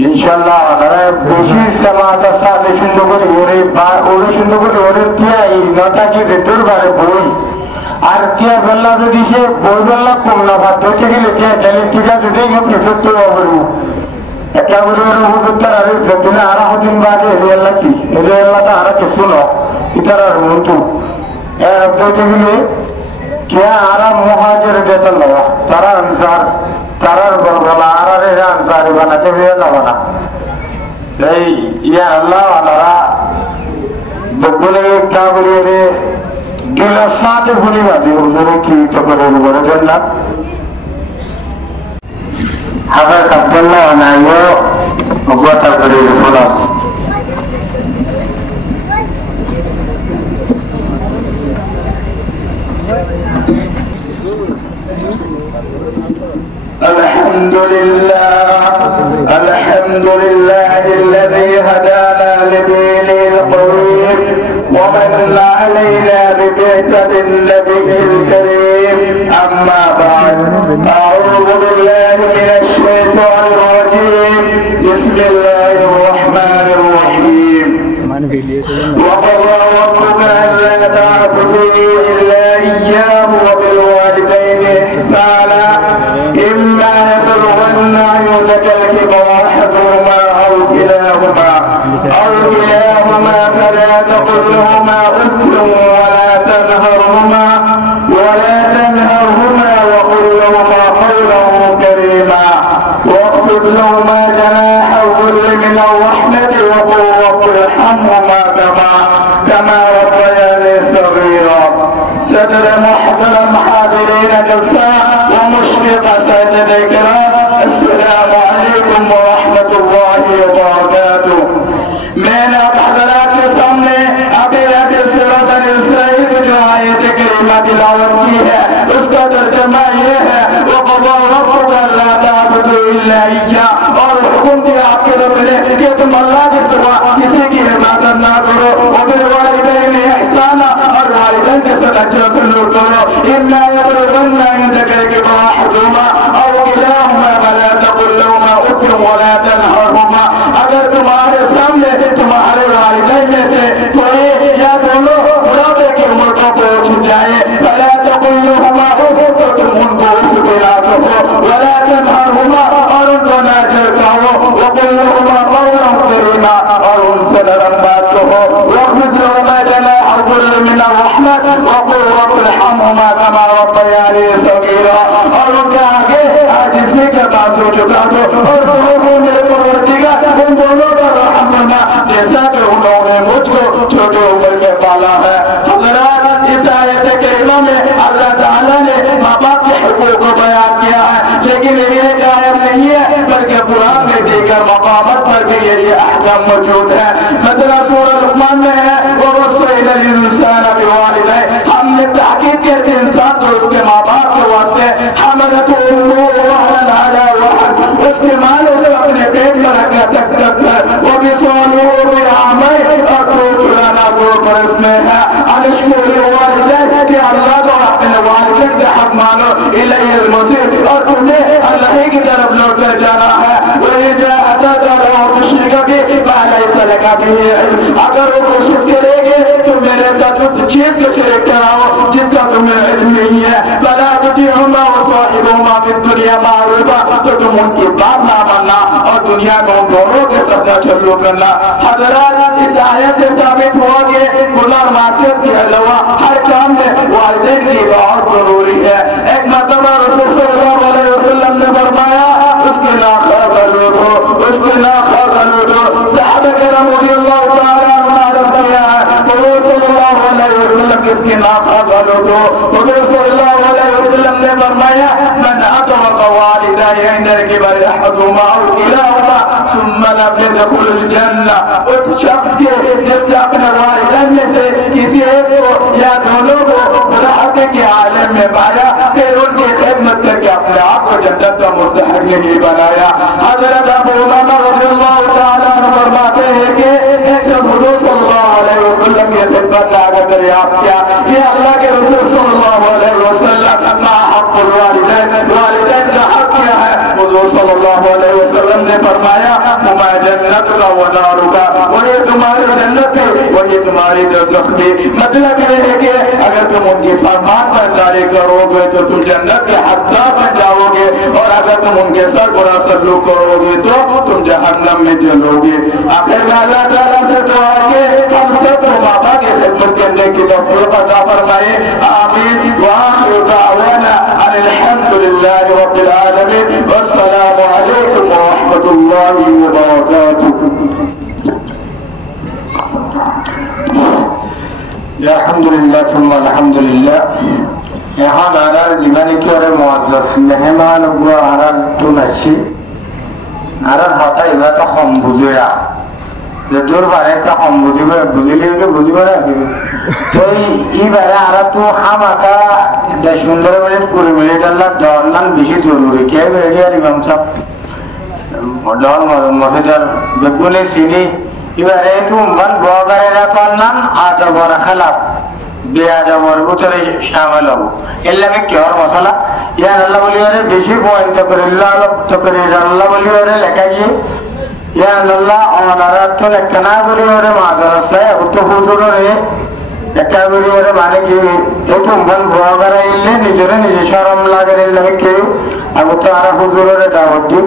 ইনশাআল্লাহ আপনারা বেশি সমাজের সাথে সুন্দর করে ওরে সুন্দর করে ওরে দিয়া এই নটাকে ভেতর বারে বই আর টিয়া বেলা যদি সে বই বেলা কম না বাধ্য হচ্ছে গেলে টিয়া চাইলে টিকা যদি সত্য করবো একটা করে উপযোগিতার আর ভেতরে আরো দিন বাদে এরিয়াল্লা কি এরিয়াল্লাটা আরো কিছু ন ইতার আর মন্তু এর অব্দতে গেলে টিয়া আরা মহাজের বেতন নেওয়া তারা আনসার তারার বলা আর আনসার বানাতে বেয়ে নেওয়া না এই ইয়া আল্লাহ আল্লাহরা বলে একটা করে গিলাস সাথে ভুলি বাদে ওদের কি তো করে বলে দেন না হাজার কাপড় নাইও অজ্ঞতা করে ফোলা الحمد لله الذي هدانا لدينه القويم ومن علينا ببعثة النبي الكريم أما بعد أعوذ بالله من الشيطان الرجيم بسم الله الرحمن الرحيم وقضى ربك ألا تعبدوا إلا إياه وبالوالدين إحسانا إما يبلغن عندك الكبر أحدهما أو كلاهما فلا تقل لهما أف ولا تنهرهما وقل لهما قولا كريما واخفض لهما جناح الذل من الرحمة وقل رب ارحمهما كما ربياني صغيرا صدر محترم حاضرين كالساعة ومشرق ساجد الكرام السلام عليكم ورحمة الله وبركاته من حضرات के सामने अभी सूरत इस्राइल जो आयत करीमा तिलावत की है उसका तर्जुमा ये है वो क़ज़ा रब्बुका अल्ला ताअबुदू इल्ला इय्याह और हुक्म दिया आपके रब ने कि तुम अल्लाह के सिवा किसी की इबादत ना करो और फिर वालिदैन इहसाना और वालिदैन के साथ अच्छा सलूक करो इम्मा यबलुगन्ना इंदका अलकिबरा अहदुहुमा अव किलाहुमा फला तक़ुल लहुमा उफ़ वला तनहरहुमा अगर तुम्हारे सामने तुम्हारे वालिदैन में से कोई या दोनों बुढ़ापे की उम्र को पहुंच जाए फला तक़ुल लहुमा उफ़ तो तुम उनको उफ़ ना कहो वला तनहरहुमा और उनको ना झिड़काओ वक़ुल लहुमा क़ौलन करीमा और उनसे नरम बात कहो वख़्फ़िज़ लहुमा जनाह الذل من الرحمة وقل رب ارحمهما كما ربياني صغيرا और उनके आगे आजिज़ी का बाजू झुका दो और कहो मेरे परवरदिगार उन दोनों पर रहम करना जैसा कि उन्होंने मुझको छोटी उम्र में पाला है हज़रात इस आयत करीमा में अल्लाह ताला ने माँ बाप के हुकूक को बयान किया है लेकिन ये एक आयत नहीं है बल्कि कुरान में दीगर मकामात पर भी ये अहकाम मौजूद है मतलब सूरह लुक़मान में है हमने ताकीद करके इंसान को उसके माँ बाप के वास्ते उसके माल उसे अपने पेट में रखना तक वो भी सोनू और चुराना वो बरस में है कि अल्लाह को अपने वालिदैन का हक मानो इलैहिल मसीर और तुम्हें अल्लाह ही की तरफ लौट कर जाना है वही अगर वो कोशिश करेंगे तो मेरे साथ उस चीज को शिरक कराओ जिसका तुम्हें इल्म नहीं है भला तुतीहुमा व साहिबुहुमा फिद दुनिया मारूफा तो तुम उनकी बात ना मानना और दुनिया को उन दोनों के साथ चालू करना हज़रात इस आयत से साबित हुआ कि गुनाह और मासियत के अलावा हर काम में वालिदैन की बहुत जरूरी है एक मर्तबा रसूल सल्लल्लाहु अलैहि वसल्लम ने फरमाया उसके ना खबर लो सहाबा किराम रज़ियल्लाहु ताला अन्हुम किया है सल्लल्लाहु अलैहि वसल्लम किसके ना खबर लो सल्लल्लाहु अलैहि वसल्लम ने फरमाया मन अतवा वालिदैन इंदल किबर अहदुहुमा अव किलाहुमा सुम्मा लम यदखुलुल जन्नह उस शख्स के जिसने अपने वालिदैन में से किसी एक को या दोनों को बुढ़ापे के आलम में पाया फिर उनकी खिदमत करके अपने आप को जन्नत का मुस्तहिक नहीं बनाया हज़रत अबू उमामा रज़ियल्लाहु ताला अन्हु फरमाते हैं कि जब हुजूर सल्लल्लाहु अलैहि वसल्लम की खिदमत का दरियाफ्त किया ये अल्लाह के रसूल सल्लल्लाहु अलैहि वसल्लम मा हक़्क़ुल वालिदैन का हक़ क्या है हुजूर सल्लल्लाहु अलैहि वसल्लम ने फरमाया उमा जन्नत का वो नारुका और ये तुम्हारी जन्नत है और ये तुम्हारी दोज़ख है। मतलब ये है कि अगर तुम उनकी फरमान बरदारी करोगे तो तुम जन्नत के हकदार बन जाओगे और अगर तुम उनके साथ बुरा सलूक करोगे तो तुम जहन्नम में जलोगे। आखिर में अल्लाह ताला से दुआ के हम सब बाबा की खिदमत करने की तौफीक अता फरमाए। आमीन। व आखिरु दावाना अल्हम्दुलिल्लाहि रब्बिल आलमीन। वस्सलामु अलैकुम व रहमतुल्लाहि व बरकातुहू। अल्हम्दुलिल्लाह सुम्मा अल्हम्दुलिल्लाह। यहाँ दादार जीवनी की और मुअज़्ज़ज़ मेहमान हुआ आरा तो नशी आरा होता इधर तो हम बुझेगा जो दूर बारे तो हम बुझेगा बुझिले के बुझेगा ना तो ये बारे आरा तो हम आका दशुंदर वाले पूरे मिले डल्ला डॉलर बिशी जरूरी क्या है मेरे यार इमाम साहब डॉलर मज़ेदार बेगुने सीनी इबारे तो मन बागारे ना करना आधा बार खलाफ बेआधा बार उतरे शामिल हो इल्ला में क्या और मसाला यार अल्लाह बोली वाले बेशी पॉइंट तो कर अल्लाह बोली वाले लगाइए यार अल्लाह और नाराज तो लेकना बोली वाले माज़रत से उत्तर हुजूर रे लेकना बोली वाले माने की एक तो मन बागारे इल्ले निजरे निजेशारम लागे इल्ला में क्यों अब उत्तर आरा हुजूर रे दावत दी